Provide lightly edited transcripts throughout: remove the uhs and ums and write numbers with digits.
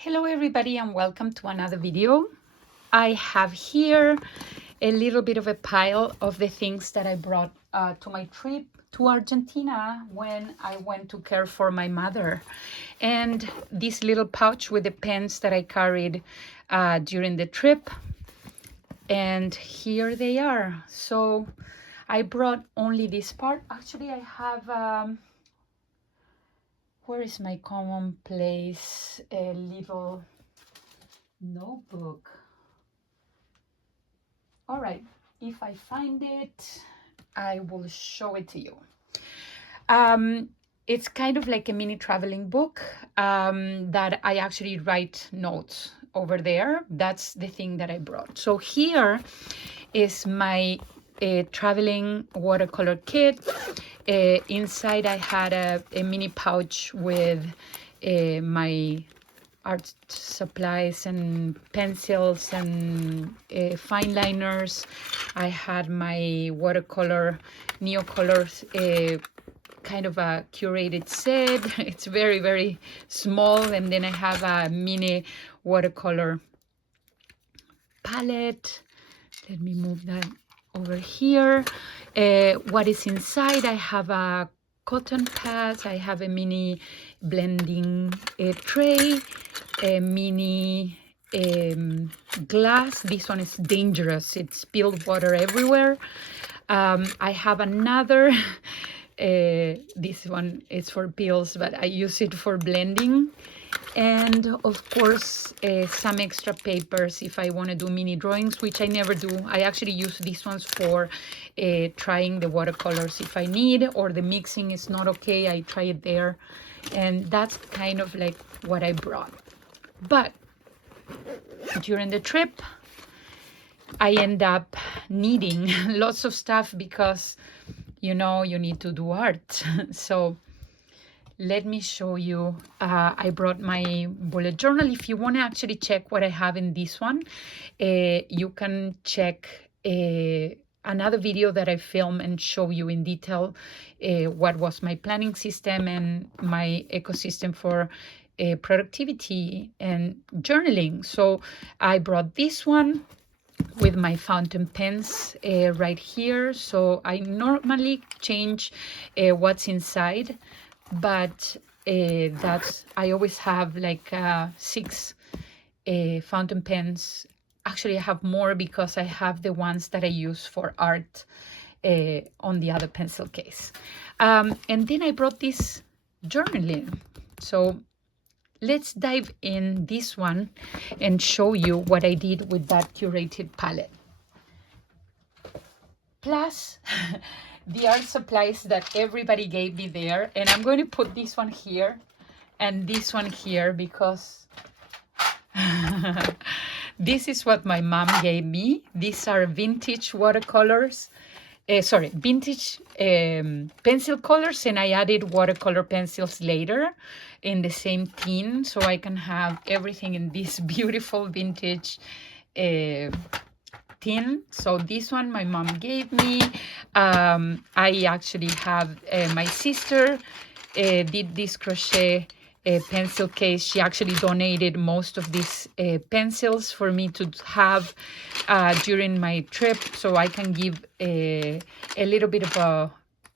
Hello everybody and welcome to another video. I have here a little bit of a pile of the things that I brought to my trip to Argentina when I went to care for my mother. And this little pouch with the pens that I carried during the trip. And here they are. So I brought only this part. Actually, I have where is my commonplace little notebook? All right, if I find it, I will show it to you. It's kind of like a mini traveling book that I actually write notes over there. That's the thing that I brought. So here is my traveling watercolor kit. Inside I had a mini pouch with my art supplies and pencils and fine liners. I had my watercolor neocolors, kind of a curated set. It's very, very small. And then I have a mini watercolor palette. Let me move that over here. What is inside? I have a cotton pads. I have a mini blending tray, a mini glass. This one is dangerous. It spilled water everywhere. I have another. This one is for pills, but I use it for blending. And of course, some extra papers if I want to do mini drawings, which I never do. I actually use these ones for trying the watercolors if I need, or the mixing is not okay, I try it there. And that's kind of like what I brought. But during the trip, I end up needing lots of stuff because, you know, you need to do art. So let me show you. I brought my bullet journal. If you want to actually check what I have in this one, you can check another video that I filmed and show you in detail what was my planning system and my ecosystem for productivity and journaling. So I brought this one with my fountain pens right here. So I normally change what's inside, but that's, I always have like 6 fountain pens. Actually, I have more because I have the ones that I use for art on the other pencil case. And then I brought this journaling. So let's dive in this one and show you what I did with that curated palette. Plus the art supplies that everybody gave me there. And I'm going to put this one here and this one here because this is what my mom gave me. These are vintage watercolors. Vintage pencil colors, and I added watercolor pencils later in the same tin, so I can have everything in this beautiful vintage tin. So this one my mom gave me. I actually have my sister did this crochet pencil case. She actually donated most of these pencils for me to have during my trip, so I can give a little bit of a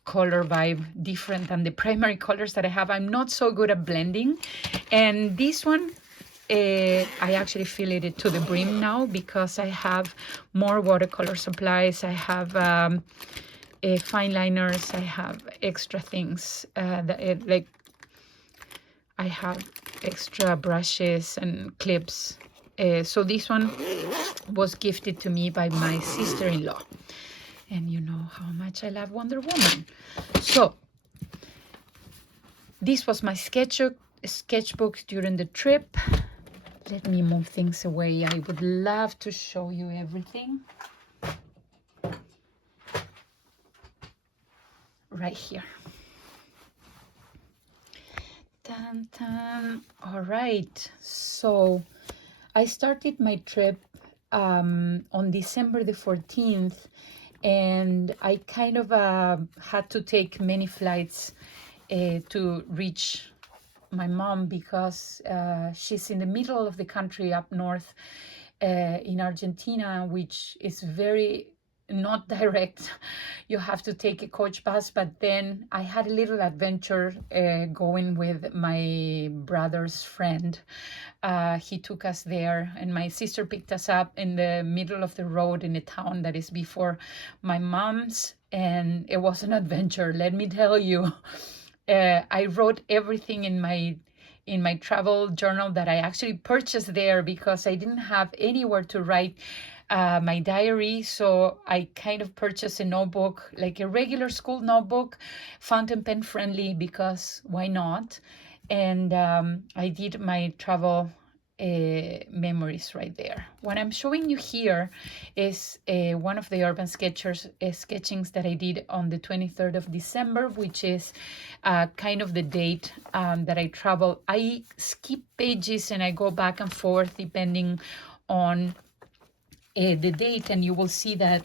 color vibe different than the primary colors that I have. I'm not so good at blending. And this one, I actually fill it to the brim now because I have more watercolor supplies. I have fine liners. I have extra things like I have extra brushes and clips. So this one was gifted to me by my sister-in-law. And you know how much I love Wonder Woman. So this was my sketchbook during the trip. Let me move things away. I would love to show you everything. Right here. Dun, dun. All right. So I started my trip on December the 14th, and I kind of had to take many flights to reach my mom because she's in the middle of the country up north in Argentina, which is very not direct. You have to take a coach bus. But then I had a little adventure going with my brother's friend. He took us there, and my sister picked us up in the middle of the road in a town that is before my mom's, and it was an adventure, let me tell you. I wrote everything in my travel journal that I actually purchased there because I didn't have anywhere to write my diary. So I kind of purchased a notebook, like a regular school notebook, fountain pen friendly, because why not? And I did my travel memories right there. What I'm showing you here is one of the urban sketchings that I did on the 23rd of December, which is kind of the date that I travel. I skip pages and I go back and forth depending on the date, and you will see that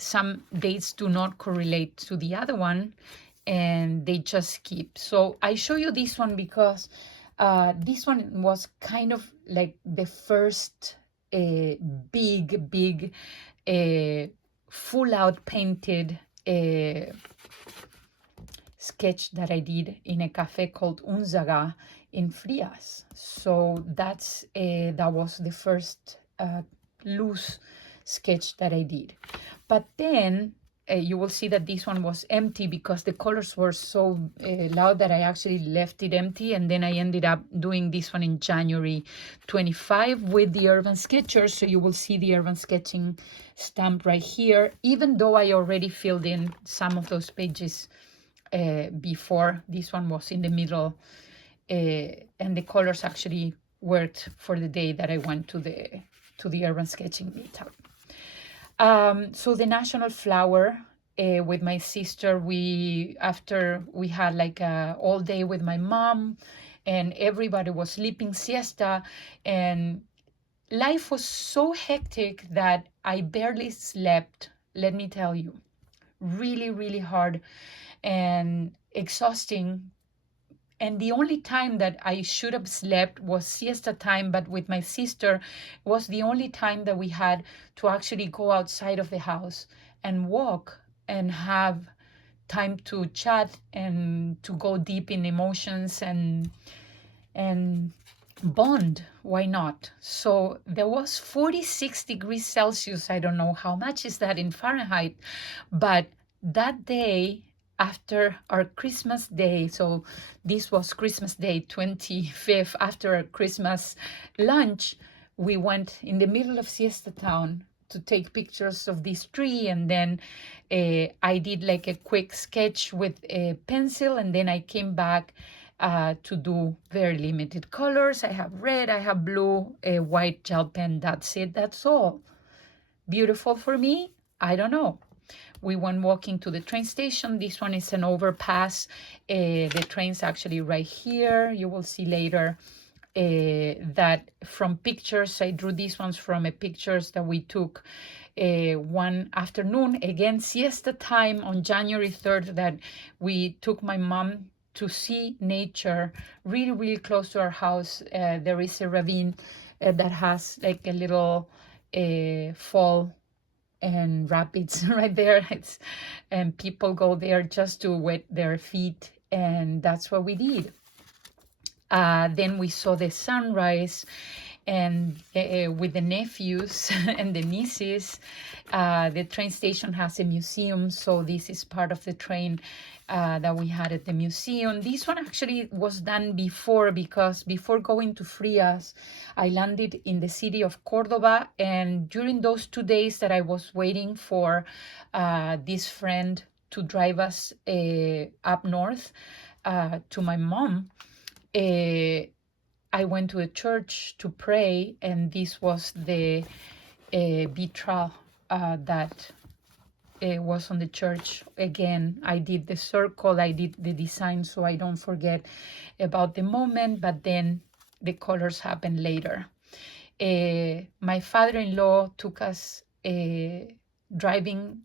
some dates do not correlate to the other one and they just skip. So I show you this one because this one was kind of like the first big full out painted sketch that I did in a cafe called Unzaga in Frias. So that was the first loose sketch that I did. But then you will see that this one was empty because the colors were so loud that I actually left it empty, and then I ended up doing this one in January 25 with the Urban Sketchers. So you will see the Urban Sketching stamp right here, even though I already filled in some of those pages before. This one was in the middle, and the colors actually worked for the day that I went to the Urban Sketching meetup. So the national flower with my sister, after we had like all day with my mom and everybody was sleeping siesta, and life was so hectic that I barely slept, let me tell you. Really hard and exhausting. And the only time that I should have slept was siesta time, but with my sister was the only time that we had to actually go outside of the house and walk and have time to chat and to go deep in emotions and bond. Why not? So there was 46 degrees Celsius. I don't know how much is that in Fahrenheit, but that day, after our Christmas day, so this was Christmas Day 25th, after our Christmas lunch, we went in the middle of Siesta Town to take pictures of this tree, and then I did like a quick sketch with a pencil, and then I came back to do very limited colors. I have red, I have blue, a white gel pen, that's it, that's all. Beautiful for me? I don't know. We went walking to the train station. This one is an overpass. The train's actually right here. You will see later that from pictures, I drew these ones from pictures that we took one afternoon, again, siesta time on January 3rd, that we took my mom to see nature really close to our house. There is a ravine that has like a little fall and rapids right there. And people go there just to wet their feet, and that's what we did. Then we saw the sunrise, and with the nephews and the nieces. The train station has a museum, so this is part of the train that we had at the museum. This one actually was done before, because before going to Frias, I landed in the city of Cordoba, and during those 2 days that I was waiting for this friend to drive us up north to my mom, I went to a church to pray, and this was the vitra that was on the church. Again, I did the circle, I did the design so I don't forget about the moment, but then the colors happened later. My father-in-law took us driving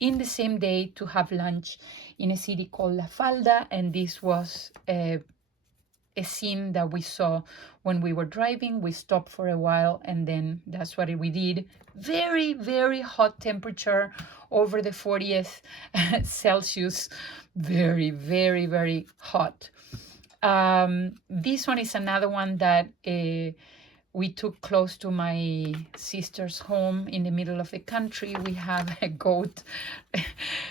in the same day to have lunch in a city called La Falda, and this was a scene that we saw when we were driving. We stopped for a while, and then that's what we did. Very, very hot temperature, over the 40th Celsius. Very, very, very hot. This one is another one that we took close to my sister's home in the middle of the country. We have a goat,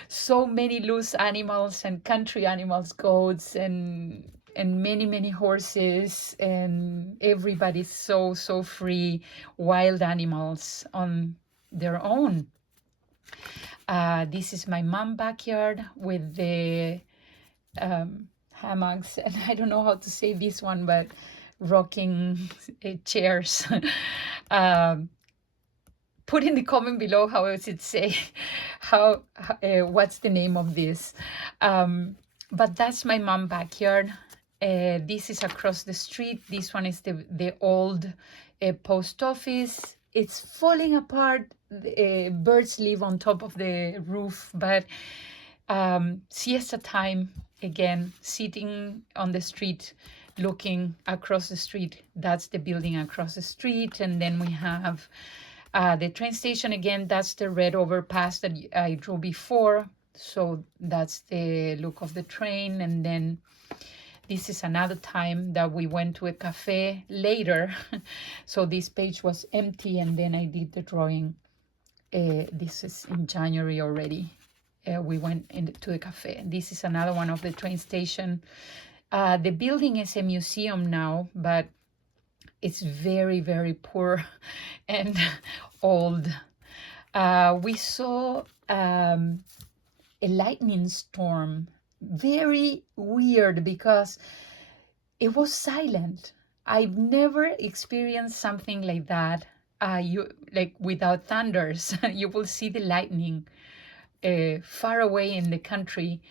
so many loose animals and country animals, goats and many, many horses, and everybody's so free, wild animals on their own. This is my mom's backyard with the hammocks, and I don't know how to say this one, but rocking chairs. Put in the comment below how does it say, what's the name of this. But that's my mom's backyard. This is across the street. This one is the old post office. It's falling apart. Birds live on top of the roof, but siesta time, again, sitting on the street, looking across the street. That's the building across the street. And then we have the train station. Again, that's the red overpass that I drew before. So that's the look of the train. And then this is another time that we went to a cafe later. So this page was empty, and then I did the drawing. This is in January already. We went into the cafe. This is another one of the train station. The building is a museum now, but it's very, very poor and old. We saw a lightning storm. Very weird because it was silent. I've never experienced something like that. Like without thunders. You will see the lightning far away in the country,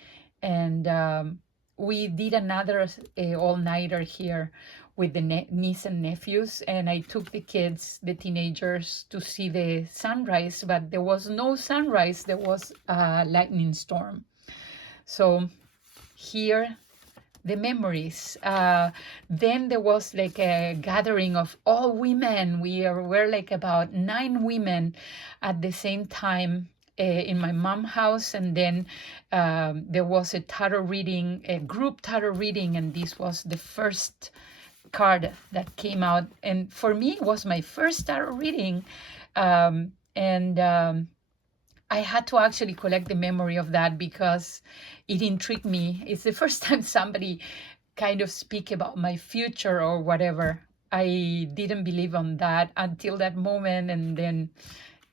and we did another all-nighter here with the niece and nephews, and I took the kids, the teenagers, to see the sunrise, but there was no sunrise. There was a lightning storm. So here, the memories. Then there was like a gathering of all women. We were like about 9 women at the same time in my mom's house, and then there was a tarot reading, a group tarot reading, and this was the first card that came out, and for me it was my first tarot reading, I had to actually collect the memory of that because it intrigued me. It's the first time somebody kind of speak about my future or whatever. I didn't believe on that until that moment, and then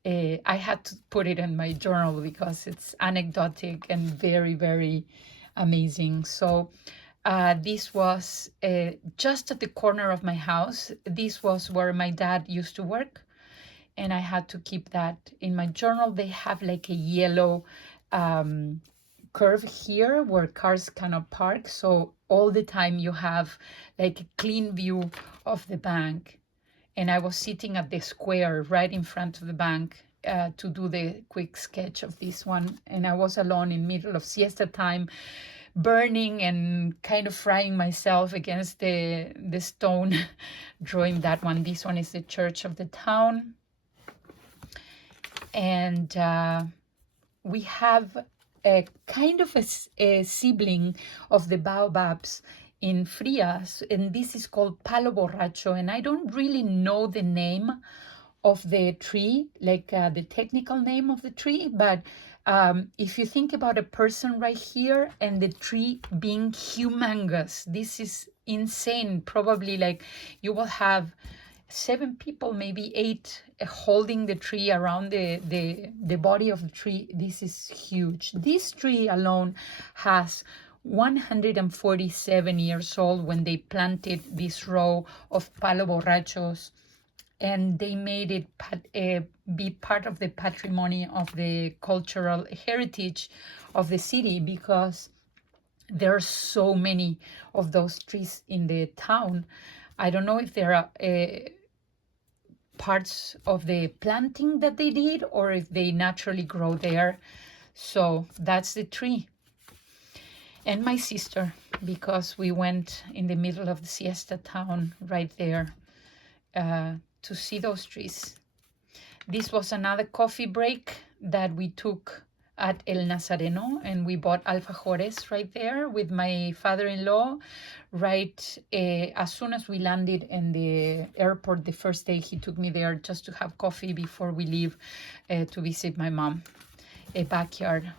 I had to put it in my journal because it's anecdotic and very, very amazing. So this was just at the corner of my house. This was where my dad used to work, and I had to keep that in my journal. They have like a yellow curve here where cars cannot park. So all the time you have like a clean view of the bank. And I was sitting at the square right in front of the bank to do the quick sketch of this one. And I was alone in middle of siesta time, burning and kind of frying myself against the stone, drawing that one. This one is the church of the town. And we have a kind of a sibling of the baobabs in Frias, and this is called palo borracho, and I don't really know the name of the tree, like the technical name of the tree, but if you think about a person right here and the tree being humongous, this is insane. Probably like you will have 7 people, maybe 8, holding the tree around the body of the tree. This is huge. This tree alone has 147 years old when they planted this row of palo borrachos, and they made it be part of the patrimony of the cultural heritage of the city, because there are so many of those trees in the town. I don't know if there are parts of the planting that they did or if they naturally grow there. So that's the tree. And my sister, because we went in the middle of the siesta town right there to see those trees. This was another coffee break that we took at El Nazareno, and we bought alfajores right there with my father-in-law. Right as soon as we landed in the airport the first day, he took me there just to have coffee before we leave to visit my mom. A backyard,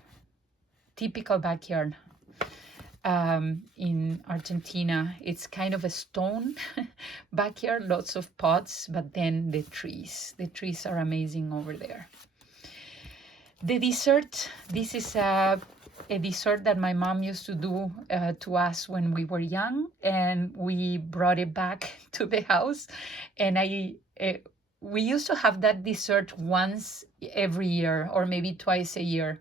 typical backyard in Argentina. It's kind of a stone backyard, lots of pots, but then the trees are amazing over there. The dessert, this is a dessert that my mom used to do to us when we were young, and we brought it back to the house. And we used to have that dessert once every year, or maybe twice a year.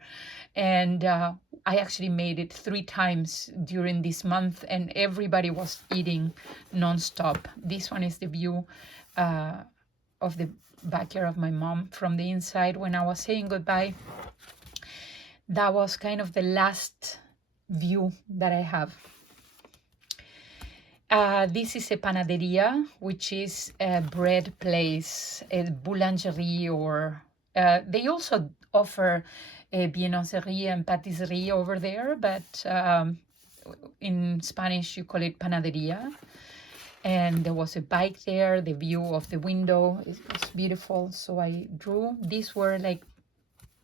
And I actually made it 3 times during this month, and everybody was eating nonstop. This one is the view of the backyard of my mom from the inside when I was saying goodbye. That was kind of the last view that I have. This is a panaderia, which is a bread place, a boulangerie, or they also offer a viennoiserie and patisserie over there, but in Spanish you call it panaderia. And there was a bike there. The view of the window was beautiful, so I drew. These were like,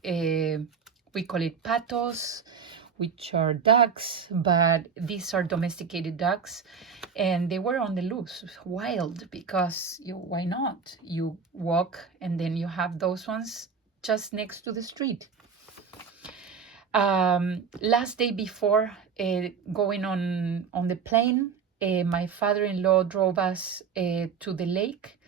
we call it patos, which are ducks, but these are domesticated ducks, and they were on the loose, wild, because why not? You walk and then you have those ones just next to the street. Last day before going on the plane, my father-in-law drove us to the lake,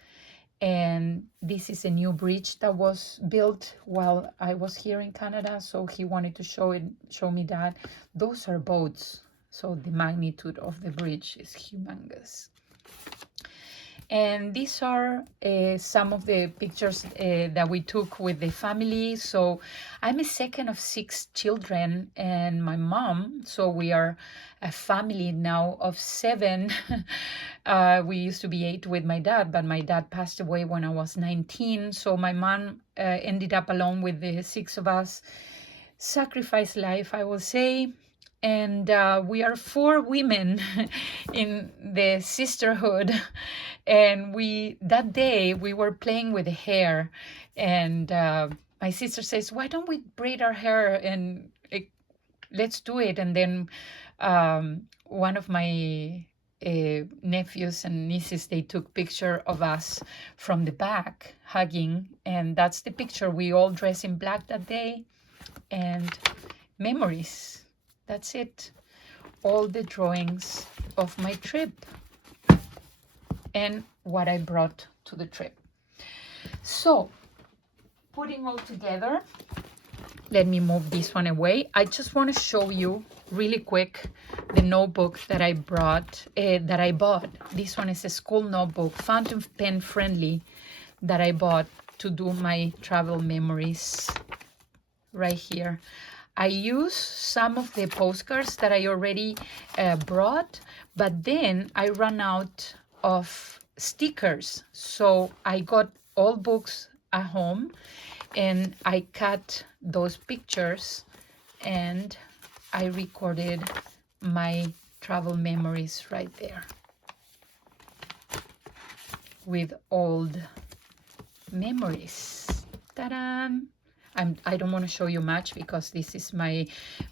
and this is a new bridge that was built while I was here in Canada, so he wanted to show me that. Those are boats, so the magnitude of the bridge is humongous. And these are some of the pictures that we took with the family. So I'm a second of 6 children and my mom. So we are a family now of 7. We used to be 8 with my dad, but my dad passed away when I was 19. So my mom ended up alone with the 6 of us. Sacrifice life, I will say. And we are 4 women in the sisterhood, and that day we were playing with the hair, and my sister says, why don't we braid our hair, and let's do it. And then one of my nephews and nieces, they took picture of us from the back hugging, and that's the picture. We all dress in black that day, and memories. That's it. All the drawings of my trip and what I brought to the trip. So, putting all together, let me move this one away. I just want to show you really quick the notebook that I bought. This one is a school notebook, fountain pen friendly, that I bought to do my travel memories right here. I use some of the postcards that I already brought, but then I ran out of stickers. So I got all books at home and I cut those pictures and I recorded my travel memories right there with old memories. Ta-da! I don't want to show you much because this is my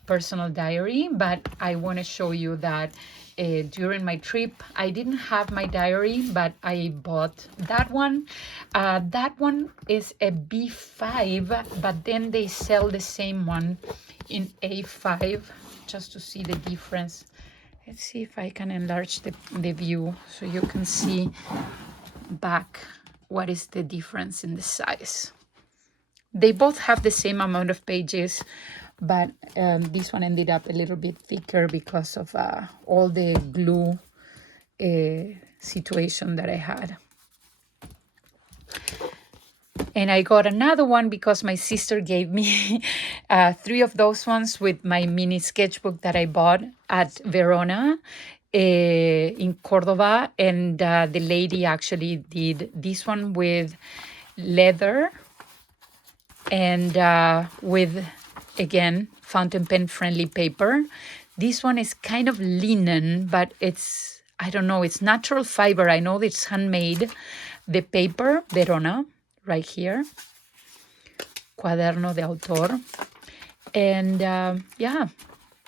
personal diary, but I want to show you that during my trip, I didn't have my diary, but I bought that one. That one is a B5, but then they sell the same one in A5, just to see the difference. Let's see if I can enlarge the view so you can see back what is the difference in the size. They both have the same amount of pages, but this one ended up a little bit thicker because of all the glue situation that I had. And I got another one because my sister gave me 3 of those ones with my mini sketchbook that I bought at Verona in Cordoba. And the lady actually did this one with leather and with, again, fountain pen friendly paper. This one is kind of linen, but it's, I don't know, it's natural fiber. I know it's handmade. The paper, Verona, right here. Cuaderno de autor. And yeah,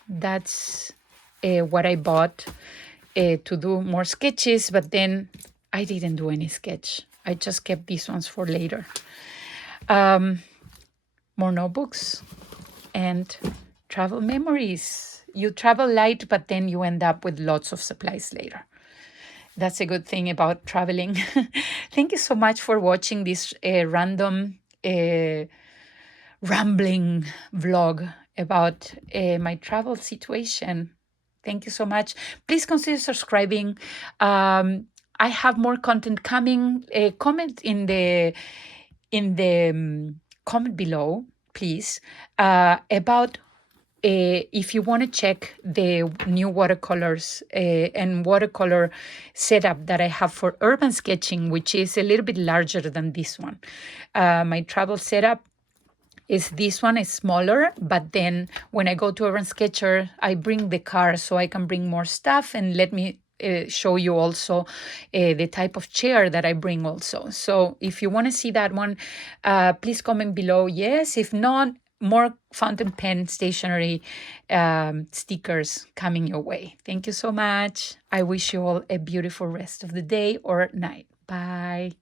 that's what I bought to do more sketches, but then I didn't do any sketch. I just kept these ones for later. More notebooks and travel memories. You travel light, but then you end up with lots of supplies later. That's a good thing about traveling. Thank you so much for watching this random rambling vlog about my travel situation. Thank you so much. Please consider subscribing. I have more content coming. Comment in the comment below, please, about if you want to check the new watercolors and watercolor setup that I have for urban sketching, which is a little bit larger than this one. My travel setup is this one is smaller, but then when I go to Urban Sketcher, I bring the car so I can bring more stuff, and let me show you also the type of chair that I bring also. So if you want to see that one, please comment below yes. If not, more fountain pen stationery stickers coming your way. Thank you so much. I wish you all a beautiful rest of the day or night. Bye.